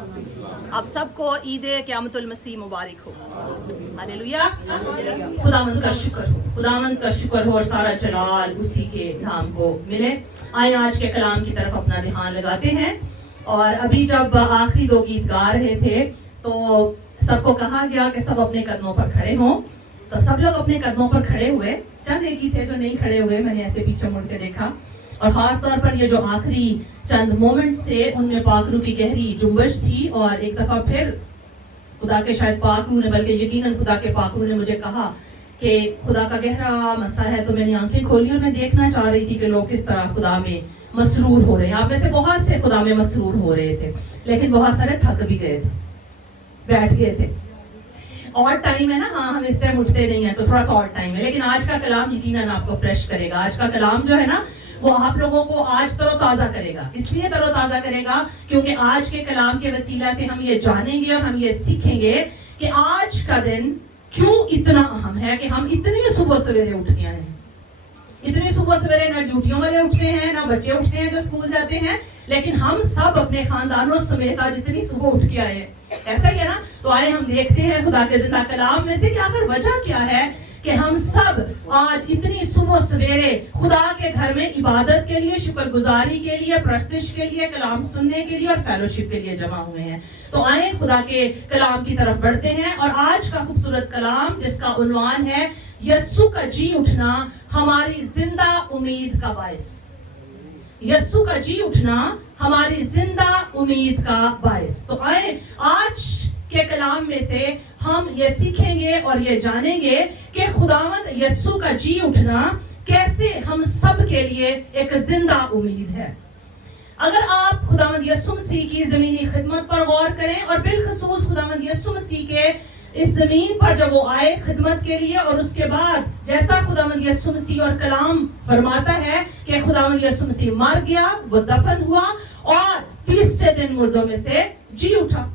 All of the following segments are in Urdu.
آپ سب کو عید قیامت المسیح مبارک ہو. ہاللویا. خداوند کا شکر ہو, خداوند کا شکر ہو اور سارا جلال اسی کے نام کو ملے. آئیں آج کے کلام کی طرف اپنا دھیان لگاتے ہیں. اور ابھی جب آخری دو گیت گا رہے تھے تو سب کو کہا گیا کہ سب اپنے قدموں پر کھڑے ہوں. تو سب لوگ اپنے قدموں پر کھڑے ہوئے. چند ایک ہی تھے جو نہیں کھڑے ہوئے, میں نے ایسے پیچھے مڑ کے دیکھا. اور خاص طور پر یہ جو آخری چند مومنٹس تھے ان میں پاک روح کی گہری جنبش تھی. اور ایک دفعہ پھر خدا کے شاید پاک روح نے, بلکہ یقیناً خدا کے پاک روح نے مجھے کہا کہ خدا کا گہرا مسا ہے. تو میں نے آنکھیں کھولی اور میں دیکھنا چاہ رہی تھی کہ لوگ کس طرح خدا میں مسرور ہو رہے ہیں. آپ میں سے بہت سے خدا میں مسرور ہو رہے تھے, لیکن بہت سارے تھک بھی گئے تھے, بیٹھ گئے تھے. اور ٹائم ہے نا, ہاں ہم اس ٹائم اٹھتے نہیں ہیں تو تھوڑا سا اور ٹائم ہے. لیکن آج کا کلام یقیناً آپ کو فریش کرے گا. آج کا کلام جو ہے نا وہ آپ لوگوں کو آج تر و تازہ کرے گا. اس لیے تر و تازہ کرے گا کیونکہ آج کے کلام کے وسیلہ سے ہم یہ جانیں گے اور ہم یہ سیکھیں گے کہ آج کا دن کیوں اتنا اہم ہے کہ ہم اتنی صبح سویرے اٹھ گئے ہیں. اتنی صبح سویرے نہ ڈیوٹیوں والے اٹھتے ہیں, نہ بچے اٹھتے ہیں جو اسکول جاتے ہیں, لیکن ہم سب اپنے خاندانوں سمیت آج اتنی صبح اٹھ کے آئے ہیں. ایسا ہی ہے نا. تو آئے ہم دیکھتے ہیں خدا کے زندہ کلام میں سے کہ آخر وجہ کیا ہے کہ ہم سب آج اتنی صبح سویرے خدا کے گھر میں عبادت کے لیے, شکر گزاری کے لیے, پرستش کے لیے, کلام سننے کے لیے اور فیلوشپ کے لیے جمع ہوئے ہیں. تو آئیں خدا کے کلام کی طرف بڑھتے ہیں. اور آج کا خوبصورت کلام جس کا عنوان ہے یسوع کا جی اٹھنا ہماری زندہ امید کا باعث. یسوع کا جی اٹھنا ہماری زندہ امید کا باعث. تو آئیں آج کے کلام میں سے ہم یہ سیکھیں گے اور یہ جانیں گے کہ خداوند یسوع کا جی اٹھنا کیسے ہم سب کے لیے ایک زندہ امید ہے. اگر آپ خداوند یسوع مسیح کی زمینی خدمت پر غور کریں اور بالخصوص خداوند یسوع مسیح کے اس زمین پر جب وہ آئے خدمت کے لیے, اور اس کے بعد جیسا خداوند یسوع مسیح اور کلام فرماتا ہے کہ خداوند یسوع مسیح مر گیا, وہ دفن ہوا اور تیسرے دن مردوں میں سے جی اٹھا.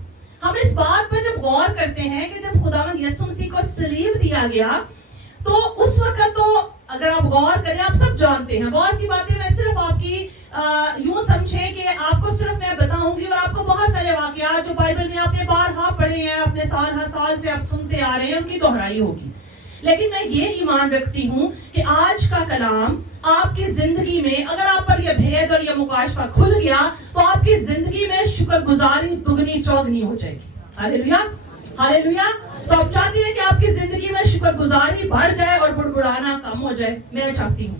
ہم اس بات پر جب غور کرتے ہیں کہ جب خداوند یسوع مسیح کو صلیب دیا گیا تو اس وقت تو اگر آپ غور کریں آپ سب جانتے ہیں بہت سی باتیں. میں صرف آپ کی یوں سمجھیں کہ آپ کو صرف میں بتاؤں گی اور آپ کو بہت سارے واقعات جو بائبل میں آپ نے بارہا پڑھے ہیں, اپنے سال سے آپ سنتے آ رہے ہیں, ان کی دہرائی ہوگی. لیکن میں یہ ایمان رکھتی ہوں کہ آج کا کلام آپ کی زندگی میں اگر آپ پر یہ بھید اور یہ مکاشفہ کھل گیا تو آپ کی زندگی میں شکر گزاری دگنی چوگنی ہو جائے گی. Hallelujah, hallelujah. تو آپ چاہتے ہیں کہ آپ کی زندگی میں شکر گزاری بڑھ جائے اور بڑبڑانا کم ہو جائے. میں چاہتی ہوں,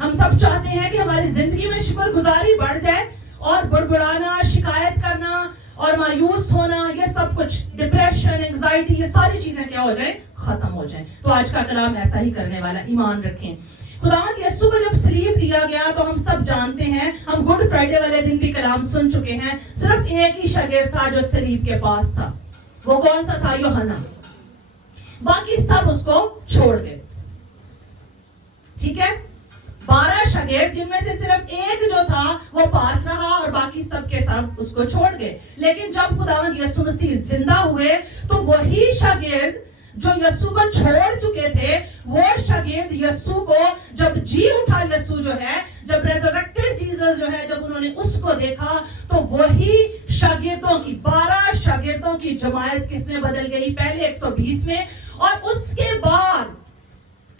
ہم سب چاہتے ہیں کہ ہماری زندگی میں شکر گزاری بڑھ جائے اور بڑبڑانا, شکایت کرنا اور مایوس ہونا, یہ سب کچھ ڈپریشن, انگزائٹی, یہ ساری چیزیں کیا ہو جائیں, ختم ہو جائیں. تو آج کا کلام ایسا ہی کرنے والا. ایمان رکھیں. خداوند یسوع کو جب صلیب دیا گیا تو ہم سب جانتے ہیں, ہم گڈ فرائیڈے والے دن بھی کلام سن چکے ہیں, صرف ایک ہی شاگرد تھا جو صلیب کے پاس تھا. وہ کون سا تھا؟ یوحنا. باقی سب اس کو چھوڑ گئے. ٹھیک ہے, 12 شاگرد جن میں سے صرف ایک جو تھا وہ پاس رہا اور باقی سب کے سب اس کو چھوڑ گئے. لیکن جب خداوند یسوع مسیح زندہ ہوئے تو وہی شاگرد جو یسوع کو چھوڑ چکے تھے, وہ شاگرد یسوع کو جب جی اٹھا, یسوع جو ہے جب ریزریکٹڈ جیسس جو ہے جب انہوں نے اس کو دیکھا تو وہی شاگردوں کی 12 شاگردوں کی جماعت کس میں بدل گئی؟ پہلے 120 میں. اور اس کے بعد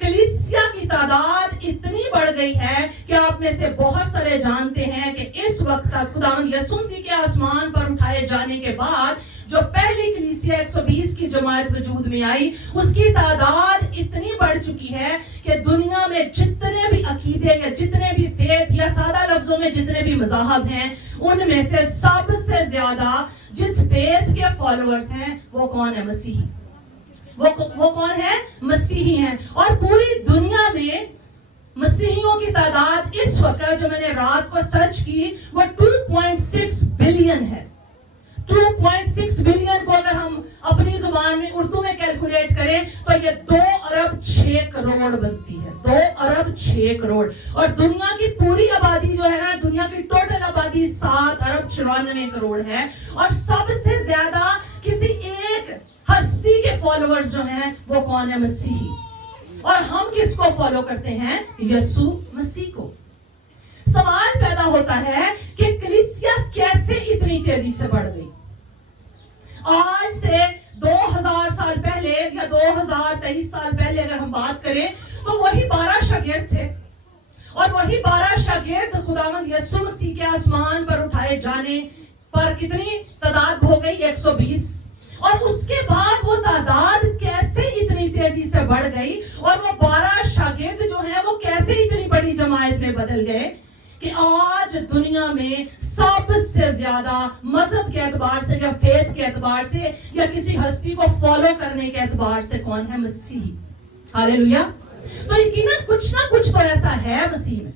کلیسیا کی تعداد اتنی بڑھ گئی ہے کہ آپ میں سے بہت سارے جانتے ہیں کہ اس وقت تک خداوند یسوع مسیح کے آسمان پر اٹھائے جانے کے بعد جو پہلی کلیسیا 120 کی جماعت وجود میں آئی, اس کی تعداد اتنی بڑھ چکی ہے کہ دنیا میں جتنے بھی عقیدے یا جتنے بھی فیتھ یا سادہ لفظوں میں جتنے بھی مذاہب ہیں, ان میں سے سب سے زیادہ جس فیتھ کے فالوورز ہیں وہ کون ہے؟ مسیحی. وہ کون ہے؟ مسیحی ہیں. اور پوری دنیا میں مسیحیوں کی تعداد اس وقت جو میں نے رات کو سرچ کی وہ 2.6 بلین ہے. 2.6 بلین کو اگر ہم اپنی زبان میں اردو میں کیلکولیٹ کریں تو یہ 2 ارب 6 کروڑ بنتی ہے. 2 ارب 6 کروڑ. اور دنیا کی پوری آبادی جو ہے نا, دنیا کی ٹوٹل آبادی 7 ارب 94 کروڑ ہے. اور سب سے زیادہ کسی ایک ہستی کے فالوورز جو ہیں وہ کون ہے؟ مسیحی. اور ہم کس کو فالو کرتے ہیں؟ یسوع مسیح کو. سوال پیدا ہوتا ہے کہ کلیسیا کیسے اتنی تیزی سے بڑھ گئی؟ آج سے 2000 سال پہلے یا 2023 سال پہلے اگر ہم بات کریں تو وہی 12 شاگرد تھے، اور وہی 12 شاگرد خداوند یسوع مسیح کے آسمان پر اٹھائے جانے پر کتنی تعداد ہو گئی؟ 120. اور اس کے بعد وہ تعداد کیسے اتنی تیزی سے بڑھ گئی، اور وہ 12 شاگرد جو ہیں وہ کیسے اتنی بڑی جماعت میں بدل گئے کہ آج دنیا میں سب سے زیادہ مذہب کے اعتبار سے یا فیتھ کے اعتبار سے یا کسی ہستی کو فالو کرنے کے اعتبار سے کون ہے؟ مسیحی. ہاللیلویا. تو یقیناً کچھ نہ کچھ تو ایسا ہے مسیح میں،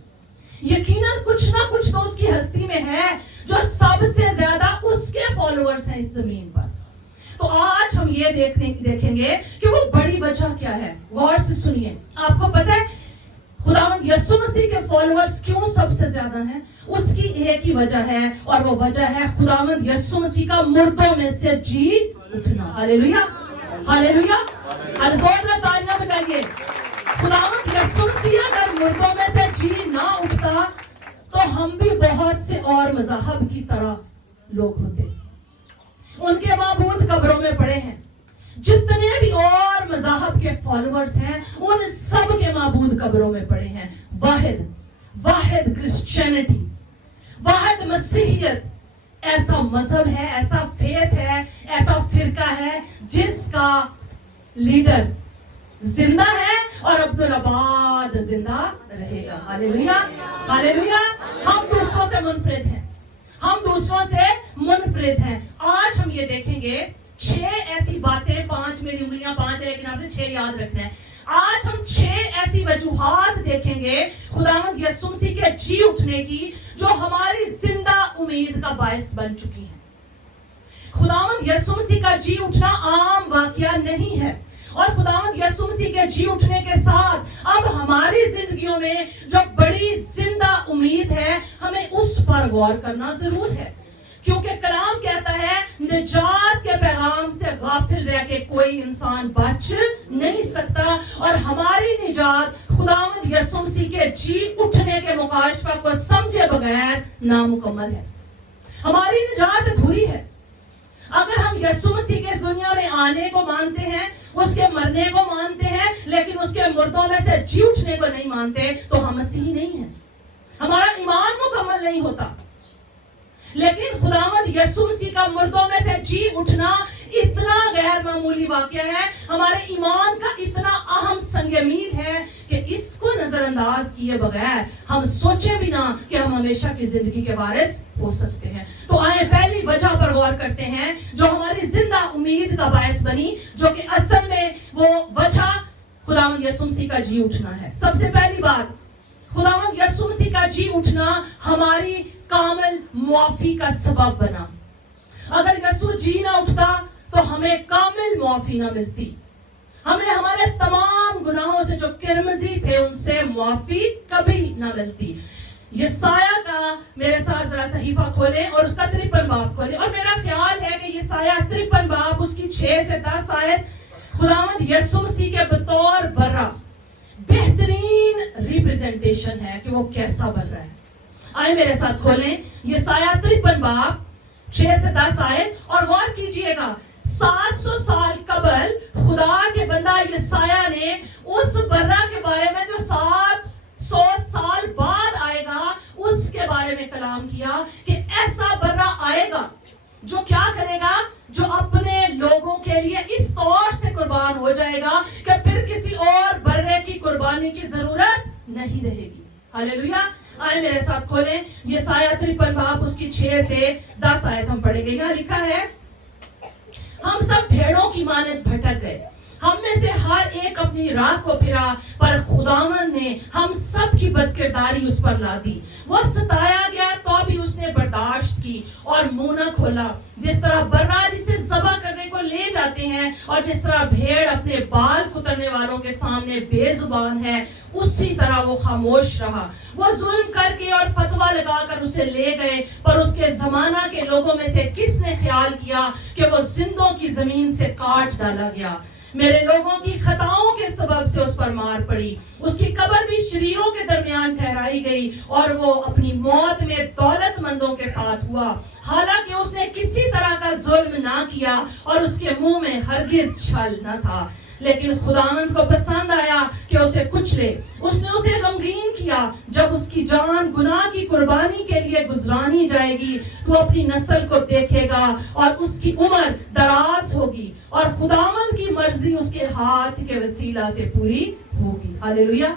یقیناً کچھ نہ کچھ تو اس کی ہستی میں ہے جو سب سے زیادہ اس کے فالوورز ہیں اس زمین پر. تو آج ہم یہ دیکھیں گے کہ وہ بڑی وجہ کیا ہے. غور سے سنیے. آپ کو پتہ ہے خداوند یسوع مسیح کے فالوورز کیوں سب سے زیادہ ہیں؟ اس کی ایک ہی وجہ ہے، اور وہ وجہ ہے خداوند یسوع مسیح کا مردوں میں سے جی اٹھنا. ہاللیلویا، ہاللیلویا. ہر زور میں تالیاں بجائیے. خداوند یسوع مسیح اگر مردوں میں سے جی نہ اٹھتا تو ہم بھی بہت سے اور مذاہب کی طرح لوگ ہوتے. ان کے معبود قبروں میں پڑے ہیں. جتنے بھی اور مذاہب کے فالوورز ہیں ان سب کے معبود قبروں میں پڑے ہیں. واحد کرسچینٹی، واحد مسیحیت ایسا مذہب ہے، ایسا فیتھ ہے، ایسا فرقہ ہے جس کا لیڈر زندہ ہے اور عبدالآباد زندہ رہے گا. ہاللیلویا، ہاللیلویا. ہم دوسروں سے منفرد ہیں، ہم دوسروں سے منفرد ہیں. آج ہم یہ دیکھیں گے 6 ایسی باتیں، 5 میری انگلیاں 5 ہے لیکن آپ نے 6 یاد رکھنا ہے. آج ہم 6 ایسی وجوہات دیکھیں گے خداوند یسوع مسیح کے جی اٹھنے کی جو ہماری زندہ امید کا باعث بن چکی ہیں. خداوند یسوع مسیح کا جی اٹھنا عام واقعہ نہیں ہے، اور خداوند یسوع مسیح کے جی اٹھنے کے ساتھ اب ہماری زندگیوں میں جو بڑی زندہ امید ہے ہمیں اس پر غور کرنا ضرور ہے، کیونکہ کلام کہتا ہے نجات کے پیغام سے غافل رہ کے کوئی انسان بچ نہیں سکتا، اور ہماری نجات خداوند یسوع مسیح کے جی اٹھنے کے مکاشفہ کو سمجھے بغیر نامکمل ہے. ہماری نجات ادھوری ہے. اگر ہم یسوع مسیح کے اس دنیا میں آنے کو مانتے ہیں، اس کے مرنے کو مانتے ہیں، لیکن اس کے مردوں میں سے جی اٹھنے کو نہیں مانتے تو ہم مسیحی نہیں ہیں. ہمارا ایمان مکمل نہیں ہوتا. لیکن خداوند یسوع مسیح کا مردوں میں سے جی اٹھنا اتنا غیر معمولی واقعہ ہے، ہمارے ایمان کا اتنا اہم سنگ میل ہے کہ اس کو نظر انداز کیے بغیر ہم سوچیں بھی نہ کہ ہم ہمیشہ کی زندگی کے وارث ہو سکتے ہیں. تو آئیں پہلی وجہ پر غور کرتے ہیں جو ہماری زندہ امید کا باعث بنی، جو کہ اصل میں وہ وجہ خداوند یسوع مسیح کا جی اٹھنا ہے. سب سے پہلی بات، خداوند یسوع مسیح کا جی اٹھنا ہماری کامل معافی کا سبب بنا. اگر یسوع جی نہ اٹھتا تو ہمیں کامل معافی نہ ملتی، ہمیں ہمارے تمام گناہوں سے جو کرمزی تھے ان سے معافی کبھی نہ ملتی. یسایہ کا میرے ساتھ ذرا صحیفہ کھولیں اور اس کا 53 باب کھولیں، اور میرا خیال ہے کہ یسایہ 53 باب اس کی 6 سے 10 آیت خداوند یسوع مسیح کے بطور برا بہترین ریپریزنٹیشن ہے کہ وہ کیسا بن رہا ہے. آئے میرے ساتھ کھولیں یسایہ 53 باب 6 سے 10 آیت اور غور کیجئے گا. 700 سال قبل خدا کے بندہ یسایہ نے اس برا کے بارے میں جو 700 سال بعد آئے گا اس کے بارے میں کلام کیا کہ ایسا برا آئے گا جو کیا کرے گا، جو اپنے لوگوں کے لیے اس طور سے قربان ہو جائے گا کہ پھر کسی اور برے کی قربانی کی ضرورت نہیں رہے گی. ہاللیلویا. آئے میرے ساتھ کھولیں یسایہ 53 باب اس کی 6 سے 10 آیت ہم پڑھیں گے. یہاں لکھا ہے، ہم سب بھیڑوں کی مانند بھٹک گئے، ہم میں سے ہر ایک اپنی راہ کو پھرا، پر خداوند نے ہم سب کی بدکرداری اس پر لا دی. وہ ستایا گیا تو بھی اس نے برداشت کی اور منہ نہ کھولا. جس طرح برا جسے ذبح کرنے کو لے جاتے ہیں اور جس طرح بھیڑ اپنے بال کترنے والوں کے سامنے بے زبان ہے، اسی طرح وہ خاموش رہا. وہ ظلم کر کے اور فتویٰ لگا کر اسے لے گئے، پر اس کے زمانہ کے لوگوں میں سے کس نے خیال کیا کہ وہ زندوں کی زمین سے کاٹ ڈالا گیا. میرے لوگوں کی خطاؤں کے سبب سے اس پر مار پڑی. اس کی قبر بھی شریروں کے درمیان ٹھہرائی گئی اور وہ اپنی موت میں دولت مندوں کے ساتھ ہوا. حالانکہ اس نے کسی طرح کا ظلم نہ کیا اور اس کے منہ میں ہرگز چھل نہ تھا، لیکن خداوند کو پسند آیا کہ اسے کچلے، اس نے اسے غمگین کیا۔ جب اس کی جان گناہ کی قربانی کے لیے گزرانی جائے گی تو اپنی نسل کو دیکھے گا اور اس کی عمر دراز ہوگی اور خداوند کی مرضی اس کے ہاتھ کے وسیلہ سے پوری ہوگی۔ ہاللیلویہ۔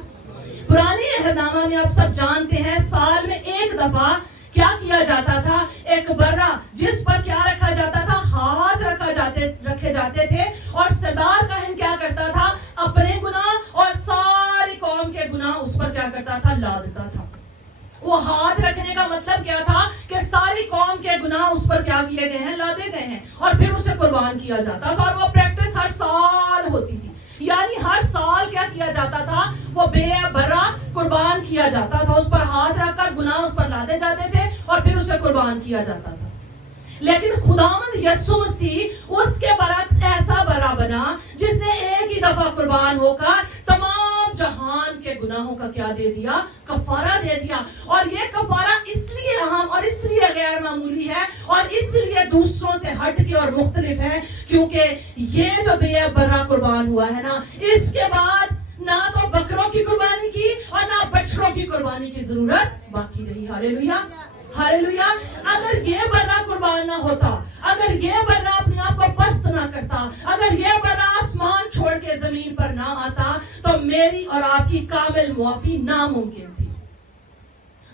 پرانے عہد نامہ میں آپ سب جانتے ہیں سال میں ایک دفعہ کیا کیا جاتا تھا، ایک برہ جس پر کیا رکھا جاتا تھا، ہاتھ رکھے جاتے تھے، اور سردار کاہن کیا کرتا تھا، اپنے گناہ اور ساری قوم کے گناہ اس پر کیا کرتا تھا، لادتا تھا۔ وہ ہاتھ رکھنے کا مطلب کیا تھا کہ ساری قوم کے گناہ اس پر کیا کیے گئے ہیں، لادے گئے ہیں، اور پھر اسے قربان کیا جاتا تھا، اور وہ پریکٹس ہر سال ہوتی تھی۔ یعنی ہر سال کیا کیا جاتا تھا، وہ بے برہ قربان کیا جاتا تھا، اس پر ہاتھ رکھ کر گناہ اس پر لادے جاتے تھے اور پھر اسے قربان کیا جاتا تھا۔ لیکن خداوند یسوع مسیح اس کے برعکس ایسا برا بنا جس نے ایک ہی دفعہ قربان ہو کر تمام جہان کے گناہوں کا کیا دے دیا، کفارہ دے دیا۔ اور یہ کفارہ اس لیے اہم اور اس لیے غیر معمولی ہے اور اس لیے دوسروں سے ہٹ کے اور مختلف ہے، کیونکہ یہ جو بے برہ قربان ہوا ہے نا، اس کے بعد نہ تو بکروں کی قربانی کی اور نہ بچڑوں کی قربانی کی ضرورت باقی رہی۔ ہاللیلویہ، ہاللیلویہ۔ اگر یہ برہ قربان نہ ہوتا، اگر یہ برہ اپنے آپ کو پست نہ کرتا، اگر یہ برہ آسمان چھوڑ کے زمین پر نہ آتا، تو میری اور آپ کی کامل معافی ناممکن تھی۔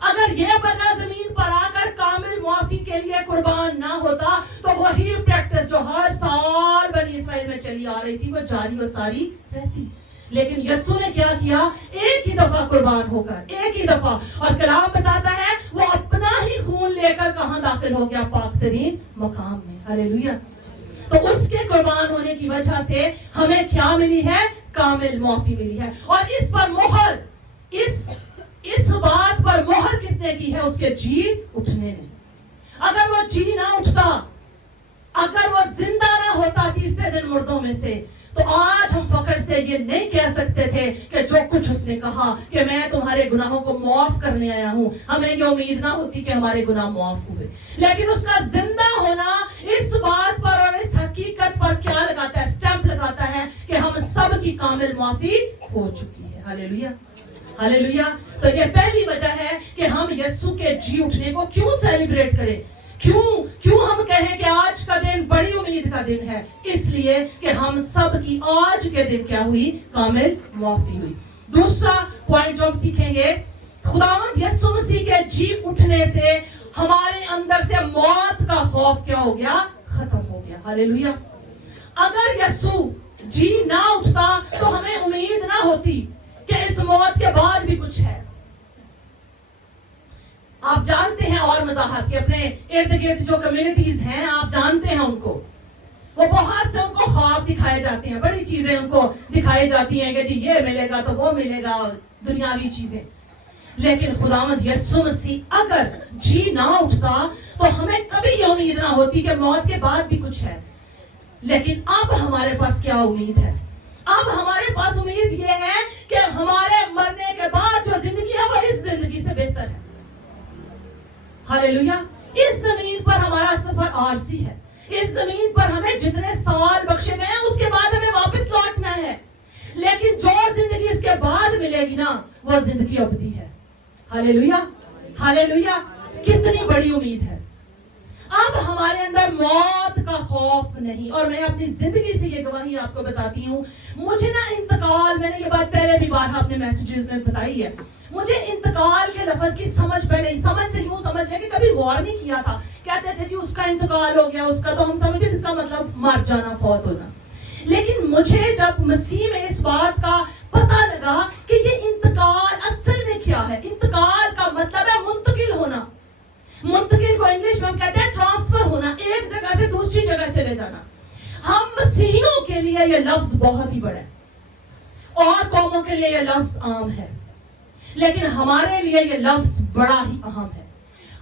اگر یہ برہ زمین پر آ کر کامل معافی کے لیے قربان نہ ہوتا تو وہی پریکٹس جو ہر سال بنی اسرائیل میں چلی آ رہی تھی وہ جاری و ساری رہتی۔ لیکن یسوع نے کیا کیا، ایک ہی دفعہ قربان ہو کر، ایک ہی دفعہ، اور کلام بتاتا ہے وہ اپنا ہی خون لے کر کہاں داخل ہو گیا، پاک ترین مقام میں۔ ہاللیلویہ۔ تو اس کے قربان ہونے کی وجہ سے ہمیں کیا ملی ہے، کامل معافی ملی ہے۔ اور اس پر مہر، اس بات پر مہر کس نے کی ہے، اس کے جی اٹھنے نے۔ اگر وہ جی نہ اٹھتا، اگر وہ زندہ نہ ہوتا تیسرے دن مردوں میں سے، تو آج ہم فخر سے یہ نہیں کہہ سکتے تھے کہ جو کچھ اس نے کہا کہ میں تمہارے گناہوں کو معاف کرنے آیا ہوں، ہمیں یہ امید نہ ہوتی کہ ہمارے گناہ معاف ہوئے۔ لیکن اس کا زندہ ہونا اس بات پر اور اس حقیقت پر کیا لگاتا ہے، سٹیمپ لگاتا ہے کہ ہم سب کی کامل معافی ہو چکی ہے۔ ہاللیلویہ، ہاللیلویہ۔ تو یہ پہلی وجہ ہے کہ ہم یسوع کے جی اٹھنے کو کیوں سیلیبریٹ کریں، کیوں ہم کہیں کہ آج کا دن بڑی امید کا دن ہے، اس لیے کہ ہم سب کی آج کے دن کیا ہوئی، کامل معافی ہوئی۔ دوسرا پوائنٹ جو ہم سیکھیں گے، خداوند یسوع مسیح کے جی اٹھنے سے ہمارے اندر سے موت کا خوف کیا ہو گیا، ختم ہو گیا۔ ہاللیلویہ۔ اگر یسوع جی نہ اٹھتا تو ہمیں امید نہ ہوتی کہ اس موت کے بعد بھی کچھ ہے۔ آپ جانتے ہیں اور مذاہب کے اپنے ارد گرد جو کمیونٹیز ہیں، آپ جانتے ہیں ان کو، وہ بہت سے ان کو خواب دکھائے جاتے ہیں، بڑی چیزیں ان کو دکھائی جاتی ہیں کہ جی یہ ملے گا تو وہ ملے گا، دنیاوی چیزیں۔ لیکن خداوند یسوع مسیح اگر جی نہ اٹھتا تو ہمیں کبھی یہ امید نہ ہوتی کہ موت کے بعد بھی کچھ ہے۔ لیکن اب ہمارے پاس کیا امید ہے، اب ہمارے پاس امید یہ ہے کہ ہمارے مرنے کے بعد جو زندگی ہے وہ اس زندگی سے بہتر ہے۔ ہاللیلویہ۔ اس زمین پر ہمارا سفر عارضی ہے، اس زمین پر ہمیں جتنے سال بخشے گئے ہیں اس کے بعد ہمیں واپس لوٹنا ہے، لیکن جو زندگی اس کے بعد ملے گی نا وہ زندگی ابدی ہے۔ ہاللیلویہ، ہاللیلویہ۔ کتنی بڑی امید ہے۔ اب ہمارے اندر موت کا خوف نہیں۔ اور میں اپنی زندگی سے یہ گواہی آپ کو بتاتی ہوں، مجھے نا انتقال، میں نے یہ بات پہلے بھی بارہا اپنے میسیجز میں بتائی ہے، مجھے انتقال کے لفظ کی سمجھ پہلے ہی، سمجھ سے یوں سمجھ ہے کہ کبھی غور نہیں کیا تھا، کہتے تھے جی اس کا انتقال ہو گیا، اس کا تو ہم سمجھتے اس کا مطلب مر جانا، فوت ہونا۔ لیکن مجھے جب مسیح میں اس بات کا پتہ لگا کہ یہ انتقال اصل میں کیا ہے، انتقال کا مطلب ہے منتقل ہونا۔ منتقل کو انگلش میں ہم کہتے ہیں ٹرانسفر ہونا، ایک جگہ سے دوسری جگہ چلے جانا۔ ہم مسیحیوں کے لیے یہ لفظ بہت ہی بڑا ہے، اور قوموں کے لیے یہ لفظ عام ہے، لیکن ہمارے لیے یہ لفظ بڑا ہی اہم ہے۔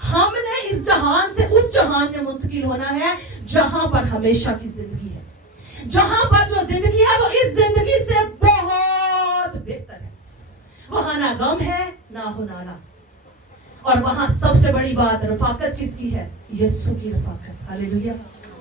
ہم نے اس جہان سے اس جہان میں منتقل ہونا ہے جہاں پر ہمیشہ کی زندگی ہے، جہاں پر جو زندگی ہے وہ اس زندگی سے بہت بہتر ہے۔ وہاں نہ غم ہے نہ ہنالا، اور وہاں سب سے بڑی بات رفاقت کس کی ہے، یسوع کی رفاقت۔ ہاللیلویہ،